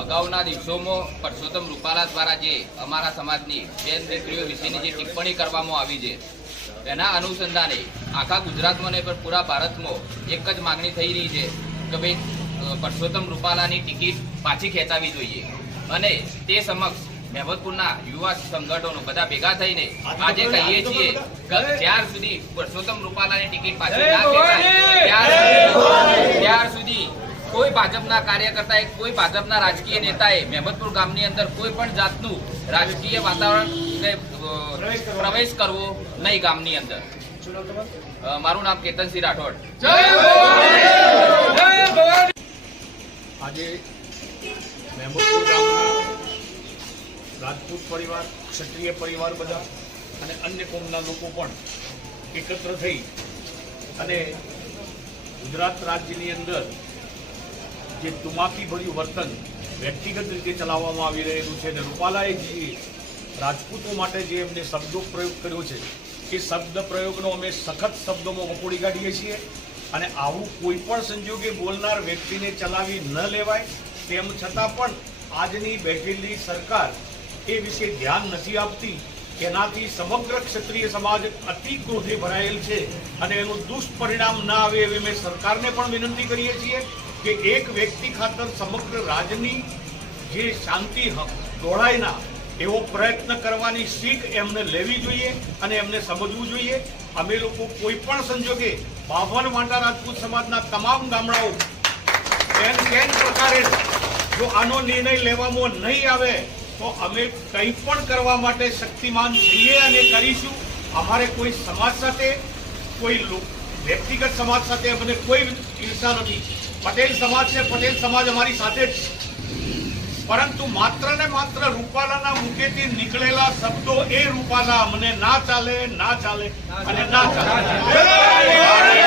અગાઉના દિવસોમાં પરસોત્તમ રૂપાલા દ્વારા જે અમારા સમાજની જૈન દીકરીઓ વિશેની જે ટિપ્પણી કરવામાં આવી છે એના અનુસંધાને આખા ગુજરાતમાં ને પણ પૂરા ભારતમાં એક જ માગણી થઈ રહી છે કે ભાઈ પરસોત્તમ રૂપાલાની ટિકિટ પાછી ખેંચાવી જોઈએ. અને તે સમક્ષ મહેમદપુરના યુવા સંગઠનો બધા ભેગા થઈને આજે કહીએ છીએ કે જ્યાર સુધી પરસોત્તમ રૂપાલાની ટિકિટ પાછી ના ખેંચાય ત્યાર સુધી- ત્યાર સુધી કોઈ ભાજપના કાર્યકર્તાએ કોઈ ભાજપના રાજકીય નેતાએ મહેમદપુર ગામની અંદર કોઈ પણ જાતનું રાજકીય વાતાવરણ પ્રવેશ કરવો નહીં ગામની અંદર. મારું નામ કેતનસિંહ રાઠોડ. આજે મહેમદપુર ગામના રાજપૂત પરિવાર ક્ષત્રિય પરિવાર બધા અને અન્ય કોમના લોકો પણ એકત્ર થઈ અને ગુજરાત રાજ્યની અંદર જે તુમાકી ભર્યું વર્તન વ્યક્તિગત રીતે ચલાવવામાં આવી રહેલું છે અને રૂપાલાએ જે રાજપૂતો માટે જે એમને શબ્દો પ્રયોગ કર્યો છે, એ શબ્દ પ્રયોગનો અમે સખત શબ્દોમાં વખોડી કાઢીએ છીએ અને આવું કોઈ પણ સંજોગે બોલનાર વ્યક્તિને ચલાવી ન લેવાય. તેમ છતાં પણ આજની બેઠેલી સરકાર એ વિશે ધ્યાન નથી આપતી. એનાથી સમગ્ર ક્ષત્રિય સમાજ અતિ ક્રોધે ભરાયેલ છે અને એનું દુષ્પરિણામ ના આવે એવી અમે સરકારને પણ વિનંતી કરીએ છીએ. કે એક વ્યક્તિ ખાતર સમગ્ર રાજની જે શાંતિ દોડાય ના એવો પ્રયત્ન કરવાની શીખ એમને લેવી જોઈએ અને એમને સમજવું જોઈએ. અમે લોકો કોઈ પણ સંજોગે બાવન વાંટા રાજપૂત સમાજના તમામ ગામડાઓ કેમ કેમ પ્રકારે જો આનો નિર્ણય લેવામાં નહીં આવે, તો અમે કંઈ પણ કરવા માટે શક્તિમાન છીએ અને કરીશું. અમારે કોઈ સમાજ સાથે, કોઈ વ્યક્તિગત સમાજ સાથે અમને કોઈ ઈર્ષા નથી. પટેલ સમાજ છે પટેલ સમાજ અમારી સાથે જ. પરંતુ માત્ર ને માત્ર રૂપાલાના મુખેથી નીકળેલા શબ્દો એ રૂપાલા અમને ના ચાલે ના ચાલે અને ના ચાલે